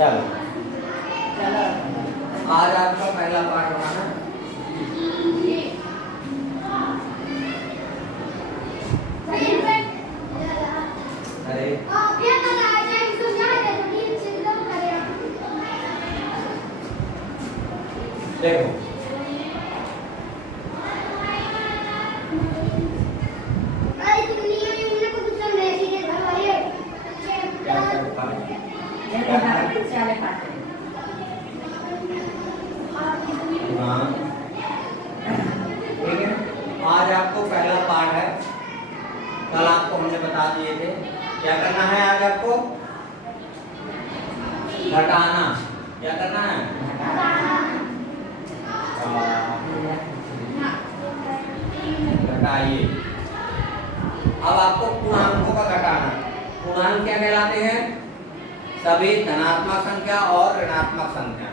चलो आज आपका पहला पाठ बनाना। अरे देखो हाँ ठीक है। आज आपको पहला पाठ है, कल आपको हमने बता दिए थे। क्या करना है आज आपको? घटाना। क्या करना है? घटाइए। अब आपको पूर्णांकों का घटाना। पूर्णांक क्या कहलाते हैं? सभी धनात्मक संख्या और ऋणात्मक संख्या।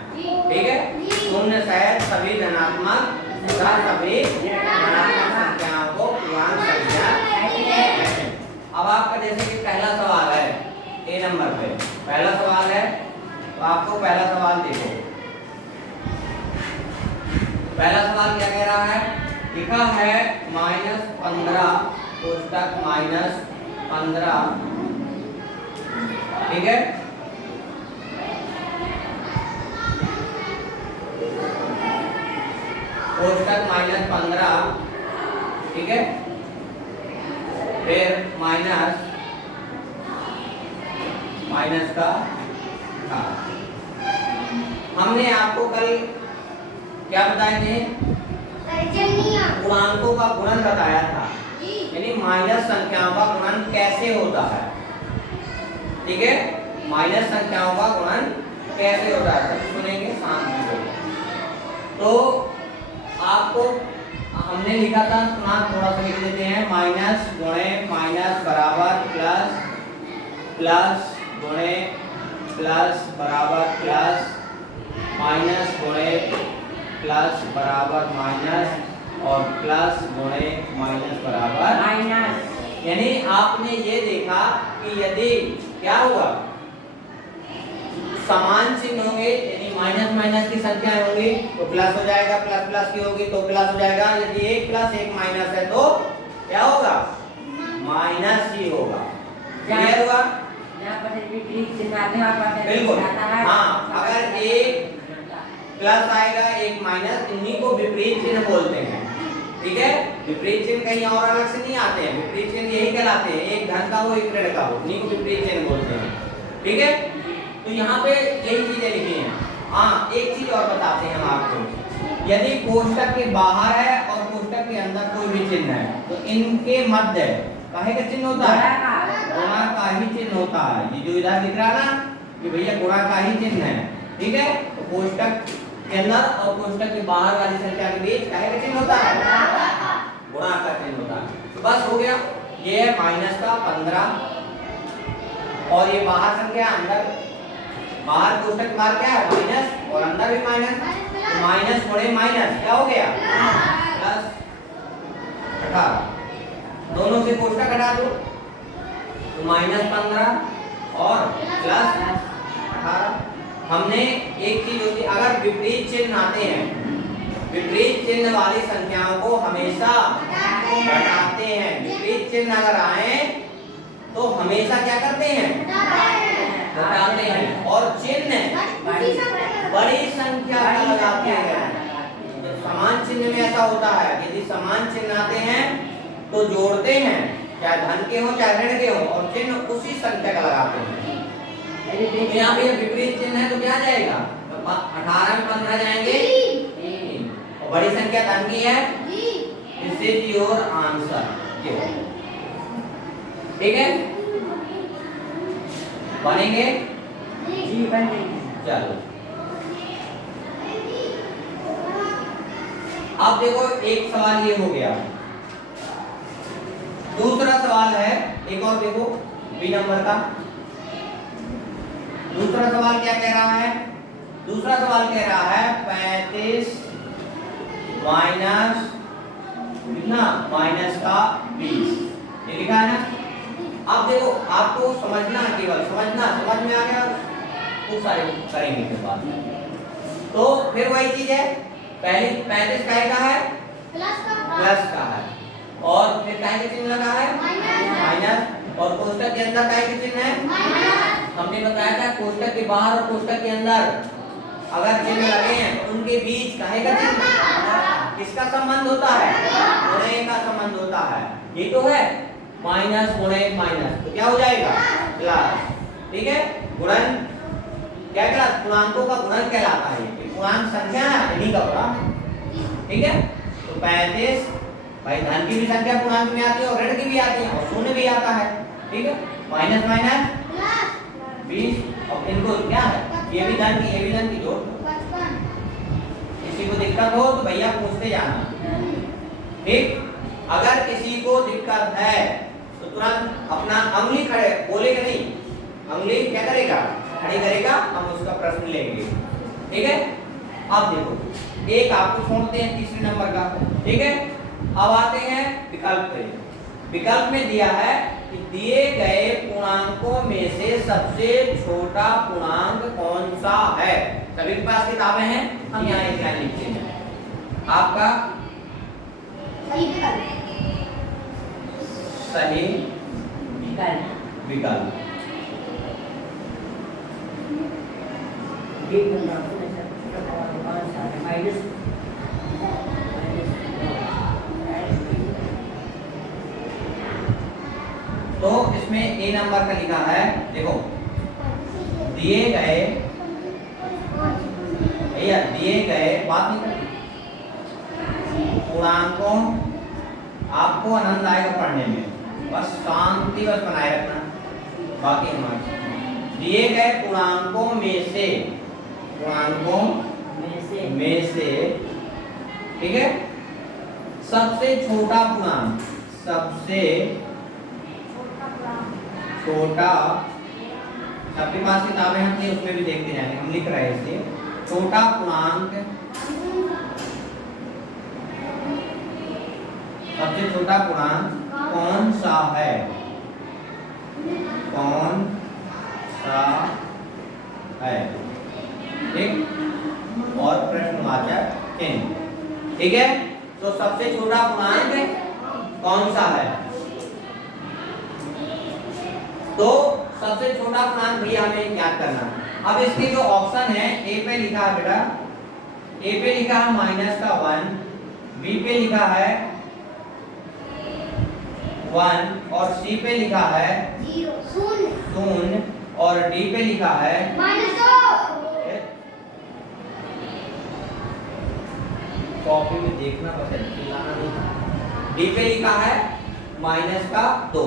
ठीक है, शून्य सहित सभी धनात्मक तथा सभी ऋणात्मक संख्याओं को पूर्णांक संख्या कहते हैं। अब आपका जैसे कि पहला सवाल है ए नंबर पे, पहला सवाल है तो आपको पहला सवाल देखो। पहला सवाल क्या कह रहा है? लिखा है -15 कोष्टक -15। ठीक है, कोष्टक -15। ठीक है, फिर माइनस का था। हमने आपको कल क्या बताए थे? पूर्णांकों का गुणन बताया था, यानी माइनस संख्याओं का गुणन कैसे होता है। ठीक है, माइनस संख्याओं का गुणन कैसे होता है सब सुनेंगे शाम को। तो आपको हमने लिखा था, सुना थोड़ा सा लिख देते हैं। माइनस गुणे माइनस बराबर प्लस, प्लस गुणे प्लस बराबर प्लस, माइनस गुणे प्लस बराबर माइनस और प्लस गुणे माइनस बराबर माइनस। यानी आपने ये देखा कि यदि क्या हुआ, समान चिन्ह होंगे यानी माइनस माइनस की संख्या होंगी तो प्लस हो जाएगा, प्लस प्लस की होगी तो प्लस हो जाएगा। यदि एक प्लस एक माइनस है तो क्या होगा? माइनस ही होगा। क्लियर हुआ? बिल्कुल हाँ, अगर एक प्लस आएगा एक माइनस, इन्हीं को विपरीत चिन्ह बोलते हैं। ठीक है, विपरीत चिन्ह कहीं और अलग से नहीं आते हैं। विपरीत चिन्ह यही कहलाते हैं, एक धन का हो एक ऋण का हो, इन्हीं को विपरीत चिन्ह बोलते हैं। ठीक है, तो यहाँ पे यही चीजें लिखी हैं। हाँ, एक चीज और बताते हैं हम आपको। यदि कोष्टक के बाहर है और कोष्टक के अंदर कोई भी चिन्ह है तो इनके मध्य काहे का चिन्ह होता है? गुणा का ही चिन्ह होता है। ये जो इधर दिख रहा है ना कि भैया गुणा का ही चिन्ह है। ठीक है, तो कोष्टक के अंदर और कोष्टक के बाहर वाली संख्या के बीच काहे का चिन्ह होता है? गुणा का चिन्ह होता है। तो बस हो गया, ये है माइनस का 15 और ये बाहर संख्या, अंदर बाहर कोष्टक के बाहर क्या है? माइनस और अंदर भी माइनस। तो माइनस गुणे माइनस क्या हो गया? प्लस 18। दोनों से कोष्टक हटा दो तो -15 और प्लस 18। हमने एक चीज होती, अगर विपरीत चिन्ह आते हैं, विपरीत चिन्ह वाली संख्याओं को हमेशा घटाते हैं। विपरीत चिन्ह अगर आए तो हमेशा क्या करते हैं? घटाते हैं। और चिन्ह बड़ी संख्या का लगाते हैं। समान चिन्ह में ऐसा होता है, यदि समान चिन्ह आते हैं तो जोड़ते हैं, चाहे धन के हो चाहे ऋण के हो, और चिन्ह उसी संख्या का लगाते हैं। यहाँ पे विपरीत चिन्ह है तो क्या जाएगा? 18 में 15 जाएंगे और बड़ी संख्या धन की है। This is your answer. ठीक है, बनेंगे जी, बनेंगे। चलो अब देखो, एक सवाल ये हो गया। दूसरा सवाल है, एक और देखो बी नंबर का। दूसरा सवाल क्या कह रहा है? दूसरा सवाल कह रहा है 35 माइनस कितना? माइनस का 20। ये लिखा है ना। अब देखो, आपको समझना, केवल समझना, समझ में आ गया? वो सारे करेंगे फिर बाद में। तो फिर वही चीज है, पहले 35 काय का है, प्लस का है, और फिर काय का चिन्ह लगा है माइनस, और कोष्टक के अंदर काय का चिन्ह है। हमने बताया था कोष्टक के बाहर और कोष्टक के अंदर अगर चिन्ह लगे हैं तो उनके बीच काहे का चिन्ह, किसका संबंध होता है, गुणे का संबंध होता है। ये तो है माइनस गुणे माइनस, तो क्या हो जाएगा प्लस। ठीक है, गुणन क्या कहलाता, पूर्णांकों का गुणन कहलाता है। ये पूर्णांक संख्या है इन्हीं का बड़ा। ठीक है, तो 35 भाई धन की भी संख्या पूर्णांक में आती है और ऋण की भी आती है और शून्य भी आता है। ठीक है, माइनस माइनस 20, और इनको क्या है, ये भी धन की ये भी धन की जोड़। किसी को दिक्कत हो तो भैया पूछते जाना। ठीक, अगर किसी को दिक्कत है तो तुरंत अपना अंगुली खड़े बोलेगा नहीं, अंगुली क्या करेगा, खड़ी करेगा, हम उसका प्रश्न लेंगे। ठीक है, अब देखो एक आपको छोड़ते हैं तीसरे नंबर का। ठीक है, अब आते हैं विकल्प पे। विकल्प में दिया है कि दिए गए पूर्णांकों में से सबसे छोटा पूर्णांक कौन सा है। सभी के पास किताबें हैं, हम यहाँ एक लाइन लिखते हैं। आपका सही विकल्प तो इसमें ए नंबर का लिखा है, देखो दिए गए भैया दिए गए बात नहीं करती पूर्णांकों, आपको आनंद आएगा पढ़ने में, बस शांति बस बनाए रखना। बाकी हमारे दिए गए पूर्णांकों में से, पूर्णांकों में से ठीक है, सबसे छोटा पूर्णांक, सबसे छोटा, सबके पास किताबें हैं उसमें भी देखते जाएंगे, हम लिख रहे हैं इसे। छोटा पूर्णांक, सबसे छोटा पूर्णांक कौन सा है, कौन सा है। ठीक, और प्रश्नवाचक चिन्ह। ठीक है, तो सबसे छोटा पूर्णांक कौन सा है, तो सबसे छोटा पूर्णांक भैया हमें ज्ञात करना है। अब इसके जो ऑप्शन है, ए पे लिखा है बेटा, ए पे लिखा है माइनस का 1, बी पे लिखा है 1 और सी पे लिखा है 0 और डी पे लिखा है -2। कॉपी में देखना पसंद, चिल्लाना नहीं। डी पे लिखा है -2।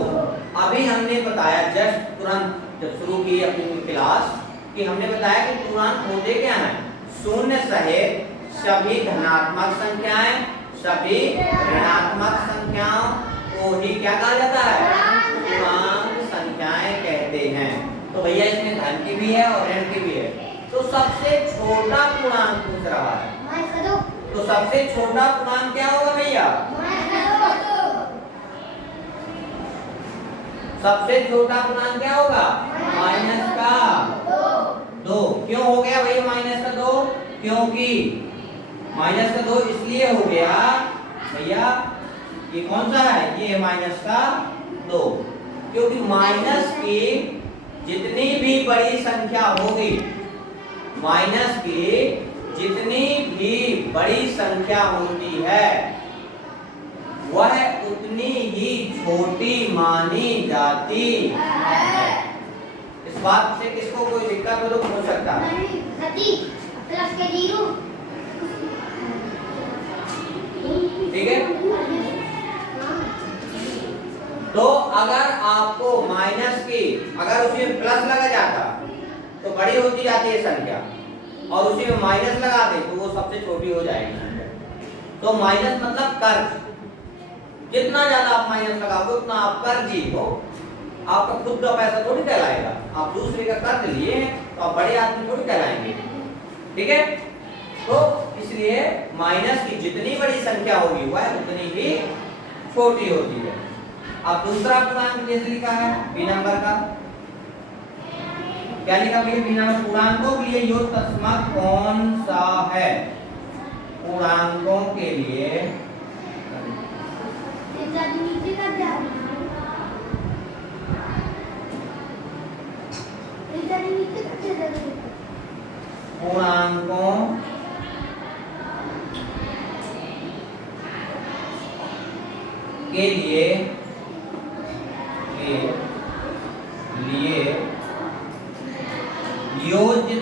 अभी हमने बताया जस्ट तुरंत जब शुरू की अपनी क्लास कि हमने बताया कि पूर्णांक होते क्या हैं, शून्य सहित सभी धनात्मक संख्याएं, सभी ऋणात्मक संख्याओं को ही क्या कहा जाता है, पूर्णांक संख्याएं कहते हैं। तो भैया इसमें धन की भी है और ऋण की भी है। तो सबसे छोटा पूर्णांक पूछ रहा है, तो सबसे छोटा पूर्णांक क्या होगा भैया, सबसे छोटा पूर्णांक क्या होगा, -2। क्यों हो गया भैया -2, क्योंकि -2 इसलिए हो गया भैया, ये कौन सा है, ये -2, क्योंकि माइनस की जितनी भी बड़ी संख्या होगी, माइनस की जितनी भी बड़ी संख्या होती है वह उतनी ही छोटी मानी जाती है। इस बात से किसको कोई दिक्कत हो तो पूछ सकता है। ठीक है, तो अगर आपको माइनस की, अगर उसमें प्लस लगा जाता तो बड़ी होती जाती है संख्या, और उसी में माइनस लगा दे तो वो सबसे छोटी हो जाएगी। तो माइनस मतलब कर्ज, जितना ज्यादा आप माइनस लगाओगे उतना आप कर्जी हो, आपका खुद का पैसा थोड़ी कहलाएगा, आप दूसरे का कर्ज लिए हैं तो आप बड़े आदमी थोड़ी कहलाएंगे। ठीक है, तो इसलिए माइनस की जितनी बड़ी संख्या होगी वह उतनी ही छोटी होती है। अब दूसरा पूर्णांक जैसे लिखा है बी नंबर का, क्या लिखा भैया बी नंबर? पूर्णांकों के लिए योग तस्मक कौन सा है? पूर्णांकों के लिए पूर्णांकों के लिए योज्य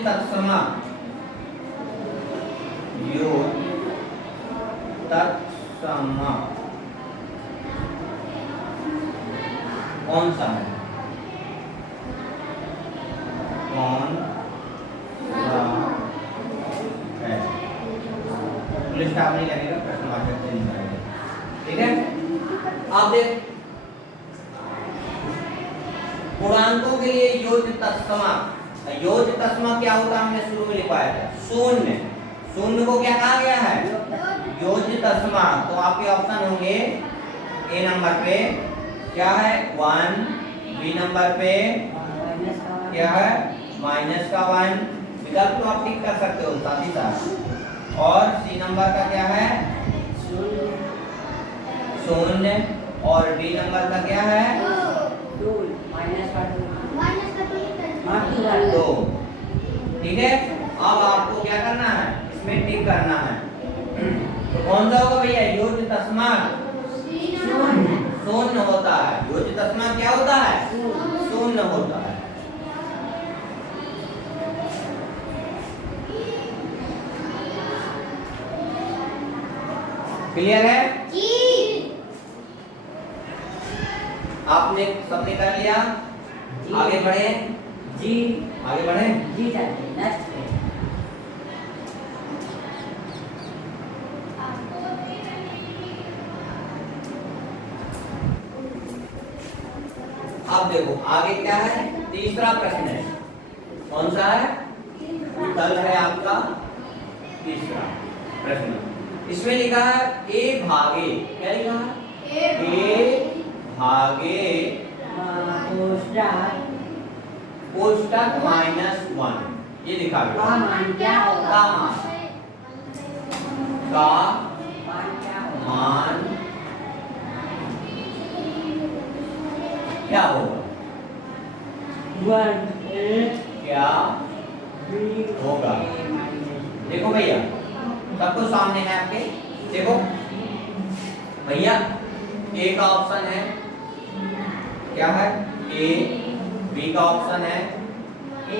तत्समक कौन सा है? कौन सा है? पुलिस स्टाफ नहीं लगेगा, प्रश्नवाचक चिन्ह रहेगा। ठीक है, आप देख पूर्णांकों के लिए योज्य तत्समक। योज्य तस्मक क्या होता है? हमने शुरू में लिखवाया था शून्य। शून्य को क्या कहा गया है? योज्य तस्मक। तो आपके ऑप्शन होंगे ए नंबर पे क्या है? 1, बी नंबर पे क्या है? -1 विकल्प तो आप टिक कर सकते हो साथ ही साथ। और सी नंबर का क्या है? 0। और डी नंबर का क्या है? 2। ठीक है, अब आपको क्या करना है? इसमें टिक करना है। तो कौन सा होगा भैया? योज्य तस्मक शून्य होता है। योज्य तस्मक क्या होता है? शून्य होता है। क्लियर है जी? आपने सबने कर लिया? आगे बढ़े जी, आगे बढ़े जी। नेक्स्ट अब देखो आगे क्या है? तीसरा प्रश्न है। कौन सा है? कल है आपका तीसरा प्रश्न। इसमें लिखा है ए भागे, क्या लिखा है? ए भागे कोष्टक -1। ये दिखा का मान क्या होगा? का मान क्या होगा? क्या होगा? देखो भैया सब कुछ सामने है आपके। देखो भैया ए का ऑप्शन है क्या है? ए। बी का ऑप्शन है a -a।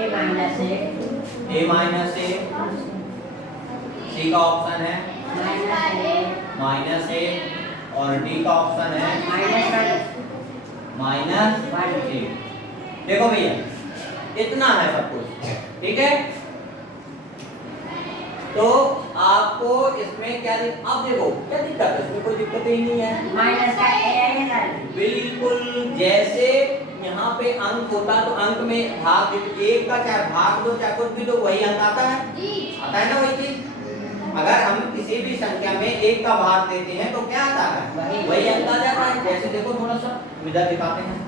सी का ऑप्शन है -a। और डी का ऑप्शन है -1। देखो भैया इतना है सब कुछ। ठीक है, तो आपको इसमें क्या अब देखो क्या दिक्कत है? इसमें कोई दिक्कत ही नहीं है। बिल्कुल जैसे यहाँ पे अंक होता तो अंक में भाग एक का चाहे भाग दो चाहे कुछ भी दो वही अंक आता है। आता है ना वही चीज। अगर हम किसी भी संख्या में एक का भाग देते हैं तो क्या आता है? वही अंक आ जाता है। जैसे देखो थोड़ा सा इधर दिखाते हैं।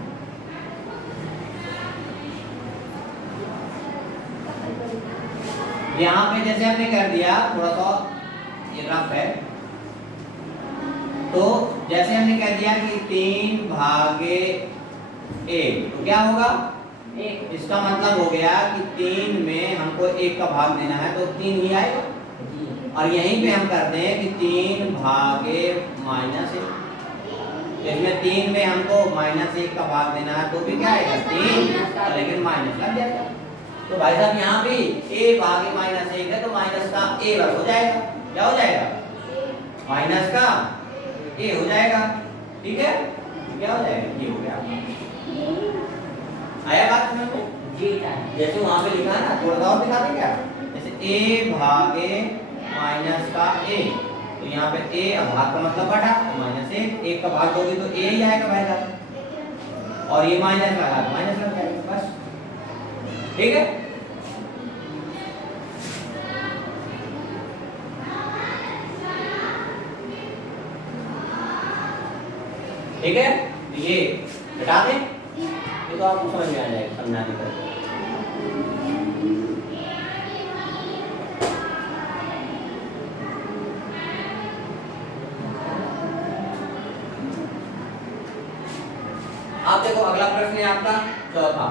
यहाँ पे जैसे हमने कर दिया थोड़ा सा ये रफ है। तो जैसे हमने कह दिया कि 3/1 तो क्या होगा? इसका मतलब हो गया कि 3 में हमको 1 का भाग देना है तो 3 ही आएगा। और यहीं पे हम करते हैं कि 3/-1। इसमें 3 में हमको -1 का भाग देना है तो भी क्या आएगा? 3, लेकिन माइनस लग जाएगा। तो भाई साहब यहाँ भी a भागे -1 है तो माइनस का a रद्द हो जाएगा। क्या हो जाएगा? माइनस का a हो जाएगा। ठीक है, क्या हो जाएगा? ये हो गया। आया बात समझ में? जी जैसे वहां पे लिखा है ना, थोड़ा सा और दिखा दें क्या? जैसे a भागे माइनस का a, तो यहाँ पे a भाग का मतलब बटा -1 का भाग दोगे तो a ही आएगा भाई साहब। और ये माइनस लगा माइनस लग जाएगा बस। ठीक है, ठीक है, ये हटा दें। ये तो आपको समझ में आ जाएगा समझाने का। प्रश्न है आपका चौथा।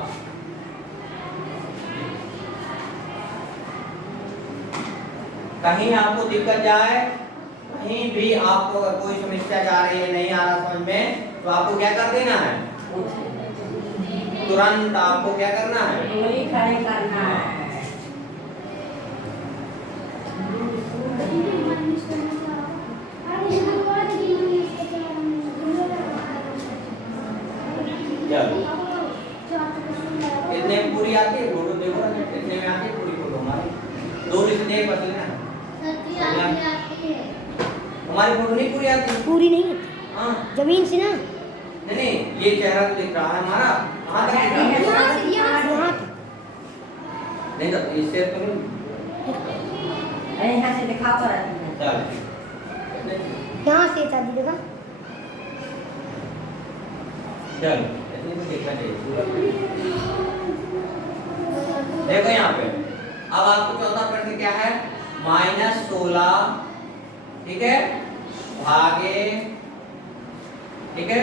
कहीं आपको दिक्कत जाए, कहीं भी आपको अगर कोई समस्या जा रही है, नहीं आ रहा समझ में, तो आपको क्या कर देना है, तुरंत आपको क्या करना है, वही खड़े करना है। कितने पूरी आती है फोटो देखो ना, कितने में आती है पूरी फोटो हमारी, दो में से एक बस लेना। हमारी फोटो नहीं पूरी आती, पूरी नहीं हाँ जमीन से ना, नहीं नहीं, ये चेहरा तो दिख रहा है हमारा, कहाँ तक दिख रहा है, यहाँ नहीं तो इससे तो नहीं, अरे यहाँ से दिखा पर चल यहाँ से शादी देखा। चल इतनी तो देखना चाहिए पूरा। देखो यहाँ पे अब आपको चौथा प्रश्न क्या है, -16, ठीक है, भागे, ठीक है,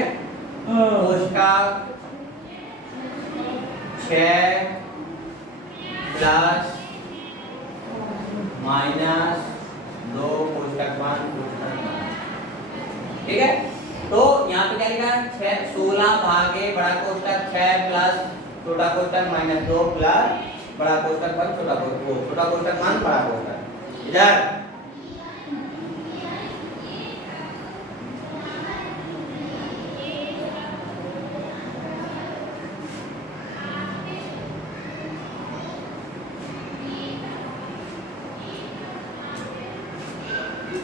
कोष्टक 6 प्लस -2 कोष्टक 1 कोष्टक 1, ठीक है। तो यहाँ पे क्या लिखा है, 16 भागे बड़ा कोष्टक 6 प्लस छोटा कोष्टक -2 प्लस बड़ा कोष्टक 1 छोटा कोष्टक 1 बड़ा कोष्टक। इधर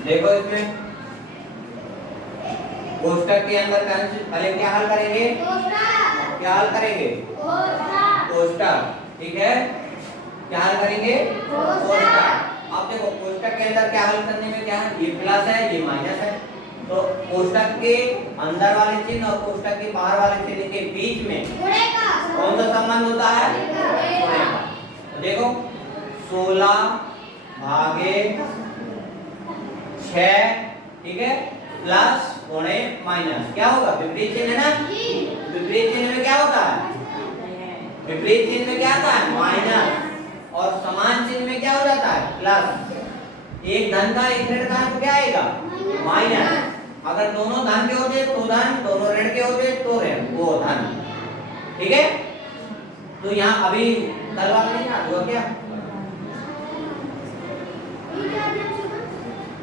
देखो इसमें कोष्टक के अंदर पहले क्या हल करेंगे, क्या हल करेंगे, कोष्टक, ठीक है, क्या हल करेंगे, कोष्टक। अब देखो कोष्टक के अंदर क्या हल करने में क्या है, ये प्लस है ये माइनस है, तो कोष्टक के अंदर वाले चिन्ह और कोष्टक के बाहर वाले चिन्ह के बीच में कौन सा संबंध होता है, तो देखो 16 भागे 6, ठीक है, प्लस गुणे माइनस, क्या होगा, विपरीत चिन्ह है ना, विपरीत चिन्ह में क्या होता है, विपरीत चिन्ह में क्या आता है, माइनस, और समान चिन्ह में क्या हो जाता है, प्लस। एक धन का एक ऋण का है तो क्या आएगा, माइनस। अगर दोनों धन के होते तो धन, दोनों ऋण के होते तो ऋण, वो धन, ठीक है। तो यहाँ अभी कल वाला नहीं याद हुआ क्या,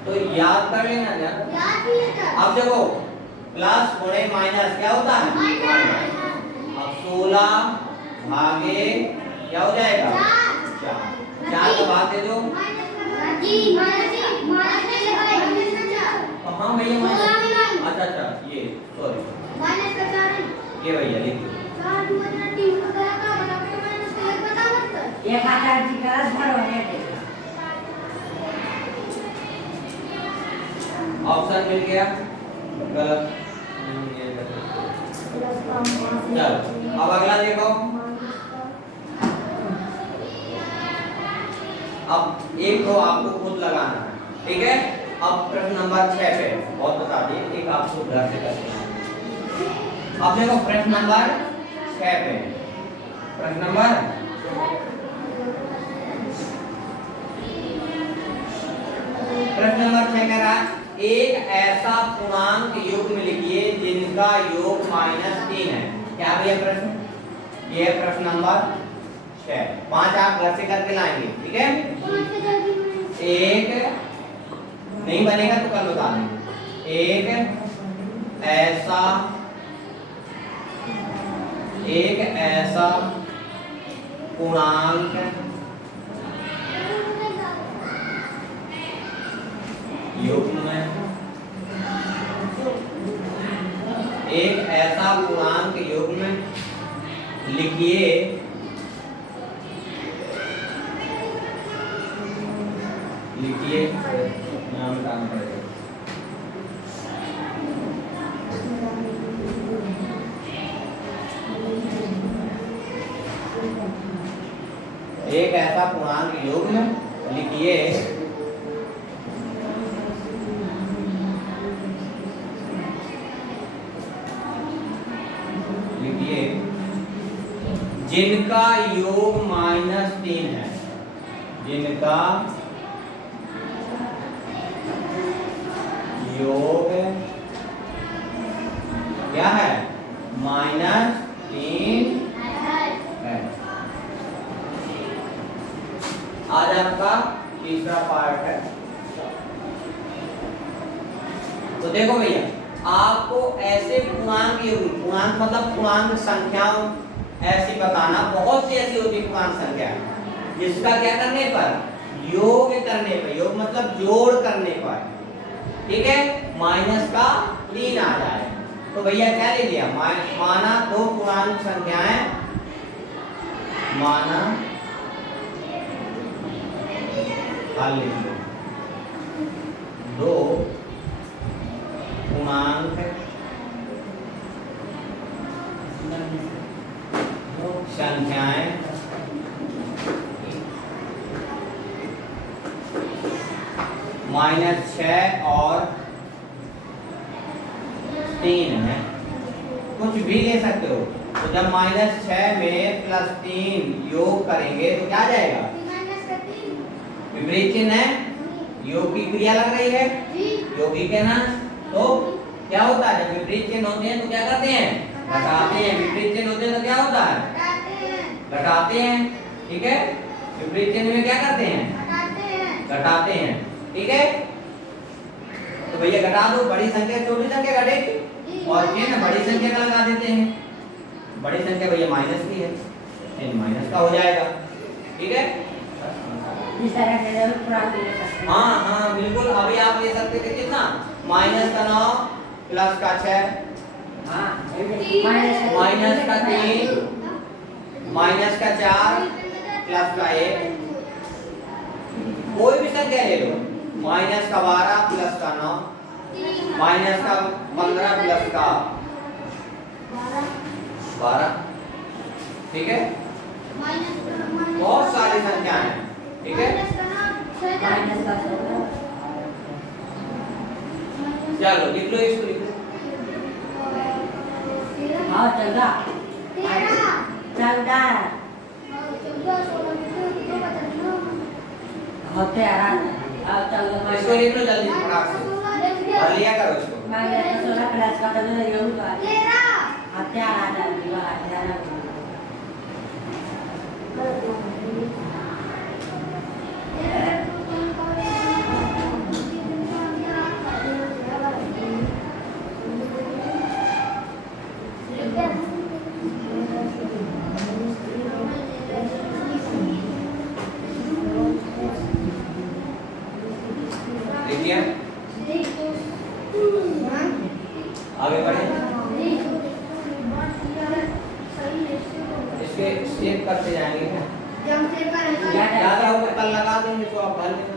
तो याद कर लेना यार। अब देखो प्लस गुणे माइनस क्या होता है, अब 16 भागे क्या हो जाएगा, 4 का भाग दे दो, हाँ भैया माइनस, अच्छा ये सॉरी ये भैया लिख दो, 1000 की गलत भरो है, ऑप्शन मिल गया गलत, चलो अब अगला देखो। अब एक तो आपको खुद लगाना है, ठीक है। अब प्रश्न नंबर 6 पे बहुत बता दिए, एक आपको घर से करना है। अब देखो प्रश्न नंबर 6 पे, प्रश्न नंबर प्रश्न नंबर 6 कह रहा है एक ऐसा पूर्णांक युग्म लिखिए जिनका योग -3 है। क्या भैया प्रश्न, ये है प्रश्न नंबर 6, 5 आप घर से करके लाएंगे, ठीक है। एक नहीं बनेगा तो कल बता देंगे, एक ऐसा पूर्णांक युग्म में, एक ऐसा पूर्णांक युग्म लिखिए नाम बताना पड़ेगा, एक ऐसा पूर्णांक युग्म लिखिए जिनका योग -3 है, जिनका योग क्या है, -3 है। आज आपका तीसरा पार्ट है। तो देखो भैया, आपको ऐसे पूर्णांक मतलब पूर्णांक संख्याओं ऐसी बताना, बहुत सी ऐसी होती है पूर्णांक संख्या जिसका क्या करने पर, योग करने पर, योग मतलब जोड़ करने पर, ठीक है, -3 आ जाए। तो भैया क्या ले लिया, माना दो पूर्णांक संख्याएं, माना दो पूर्णांक संख्याएं -6 और 3 है, कुछ भी ले सकते हो। तो जब -6 में +3 योग करेंगे तो क्या आ जाएगा, विपरीत चिन्ह है, योग की क्रिया लग रही है, यौगिक है ना। तो क्या होता है, जब विपरीत चिन्ह होते हैं तो क्या करते हैं, घटाते हैं। विपरीत चिन्ह होते हैं तो क्या होता है, घटाते हैं, ठीक है। विपरीत चिन्ह में क्या करते हैं, घटाते हैं, ठीक है। तो भैया घटा दो, बड़ी संख्या छोटी संख्या घटेगी, और चिन्ह बड़ी संख्या का लगा देते हैं। बड़ी संख्या भैया माइनस की है, चिन्ह माइनस का हो जाएगा, ठीक है। इस तरह से पूर्णांक ले सकते हैं। हाँ हाँ बिल्कुल, अभी आप ले सकते थे कितना, -9 +6, हाँ, -3 -4 +1, कोई भी संख्या ले लो, -12 +9, -15 +12, ठीक है। बहुत सारी संख्याएं हैं, ठीक है। माइनस का चलो लिख लो, इसको लिख लो। हाँ 14 होते आराम अब चलो इसको लिख लो जल्दी फटाक से, और लिया करो इसको। -16 प्लस का तो योग हत्या आ जाती है, हत्या देखिए आगे बढ़े, इसके शेप करते जाएंगे क्या, ज्यादा हो कल लगा देंगे तो आप भर लेना,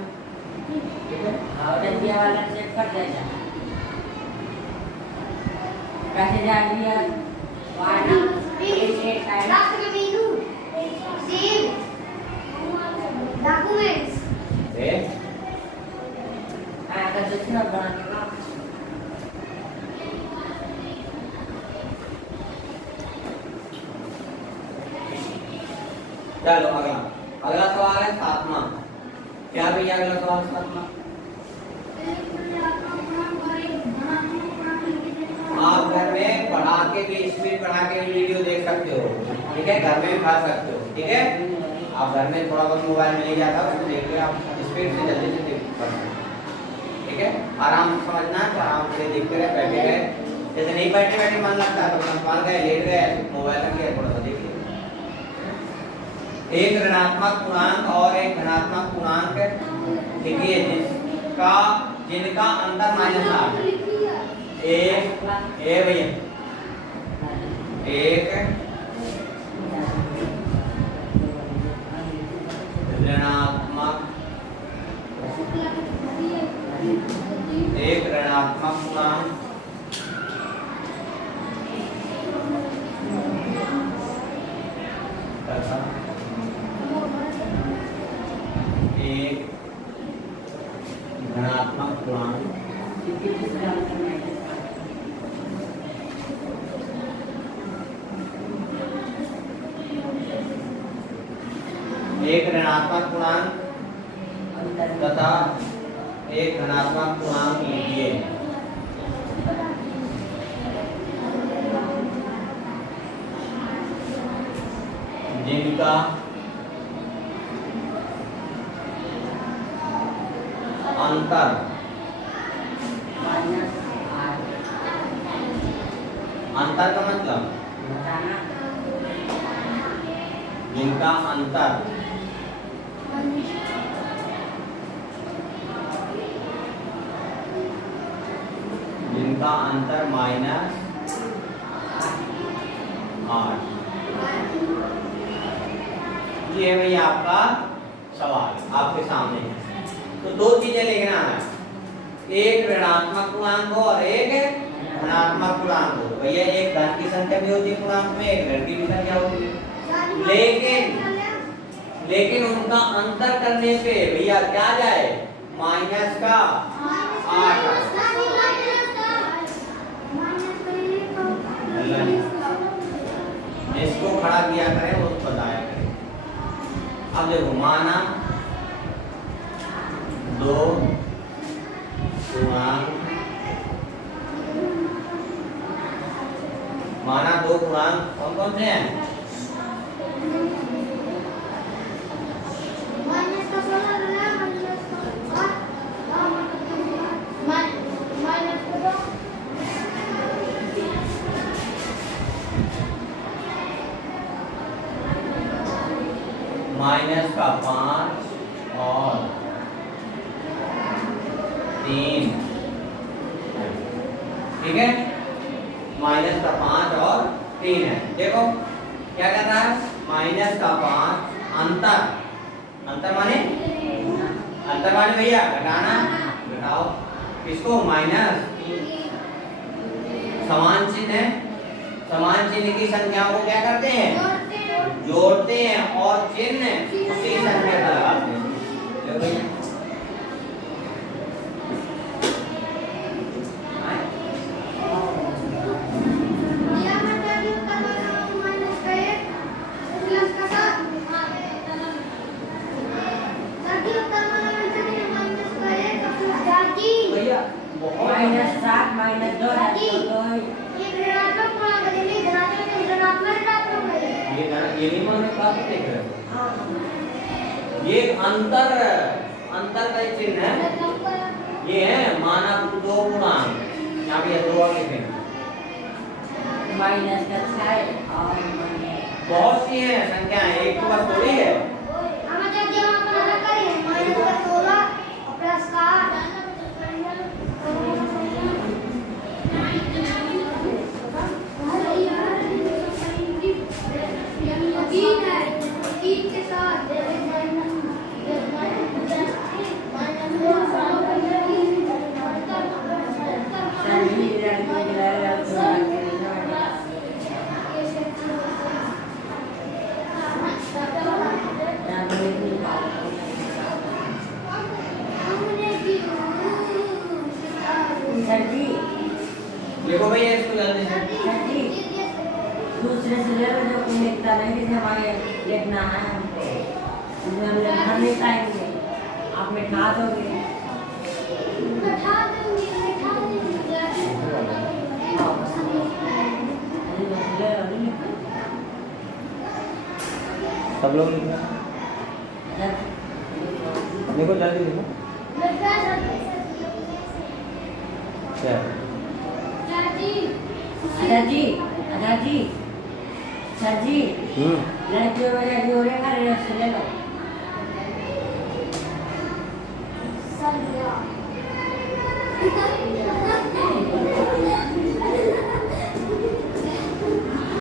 ठीक है। और डंडिया वाला चेक कर देगा कैसे जाएगी यार वाना एक आएगा डॉक्यूमेंट्स आएगा तो क्या बनाने का चलो अगला अगला सवाल है 7वां। क्या भैया अगला सवाल 7वां, आप घर में पढ़ा के भी, स्पीड बढ़ा के भी वीडियो देख सकते हो, ठीक है, घर में भी पढ़ सकते हो, ठीक है। आप घर में थोड़ा बहुत मोबाइल मिल जाता है, उसको देख के आप स्पीड से जल्दी से देख सकते हो, ठीक है। आराम से समझना है, आराम से देखते रहे, बैठे रहे, जैसे नहीं बैठे बैठे मन लगता है तो संभाल गए, लेट गए, मोबाइल रख के थोड़ा सा देख लिया। एक ऋणात्मक पूर्णांक और एक धनात्मक पूर्णांक लिखिए जिनका अंतर -8, एक भैया एक ऋणात्मक पूर्णांक तथा एक धनात्मक पूर्णांक ऋणात्मक पूर्णांक तथा एक धनात्मक पूर्णांक लीजिए। जिनका अंतर अंतर का मतलब जिनका अंतर -8। ये है भैया आपका सवाल आपके सामने है। तो दो चीजें लिखना है, एक ऋणात्मक पूर्णांक हो और एक धनात्मक पूर्णांक हो। भैया एक धन की संख्या भी होती है पूर्णांक में, एक ऋण की भी संख्या होती है, लेकिन उनका अंतर करने पे भैया क्या जाए, माइनस का 8। इसको खड़ा किया करें, वो बताया करें। अब देखो माना 2 पूर्णांक, माना 2 पूर्णांक कौन कौन से हैं, -5 और 3। ठीक है, -5 और 3 है। देखो क्या कहता है, -5 अंतर माने भैया घटाना, घटाओ किसको, माइनस समान चिन्ह है, समान चिन्ह की संख्याओं को क्या करते हैं, जोड़ते हैं और चिन्ह उसी संख्या का लगाते हैं। देखो भैया ये नहीं माने बात देख रहे हो, ये अंतर का एक चिन्ह है, ये है माना 2 पूर्णांक, यहाँ पे 2 और लिखेंगे, माइनस का 6 और बहुत सी है संख्याएं, एक तो बस थोड़ी है। देखो भैया इसको जल्दी से दूसरे से ले लो, जो कोई लिखता नहीं, जैसे हमारे लिखना है हमको, हम घर नहीं पाएंगे, आप मिठा दोगे, सब लोग देखो जल्दी देखो क्या दादाजी सर जी लड़कियों में जो रे खा से ले लो। सर